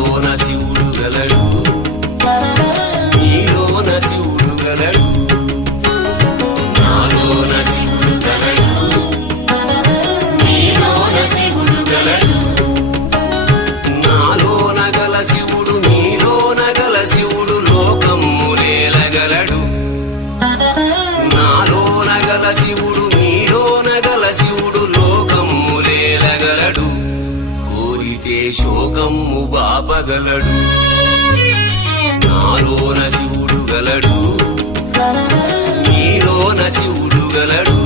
నాలోన శివుడు గలడు, నీలోన శివుడు గలడు. నాలోన శివుడు గలడు, నీలోన శివుడు గలడు. నాలోన గల శివుడు నీలోన గల శివుడు లోకమ్ములేలగలడు. నాలోన గల శివుడు నీలోన గల శివుడు లోకమ్ములేలగలడు. కోరితే శోకమ్ము బాపగలడు. నాలోన శివుడు గలడు, నీలోన శివుడు గలడు.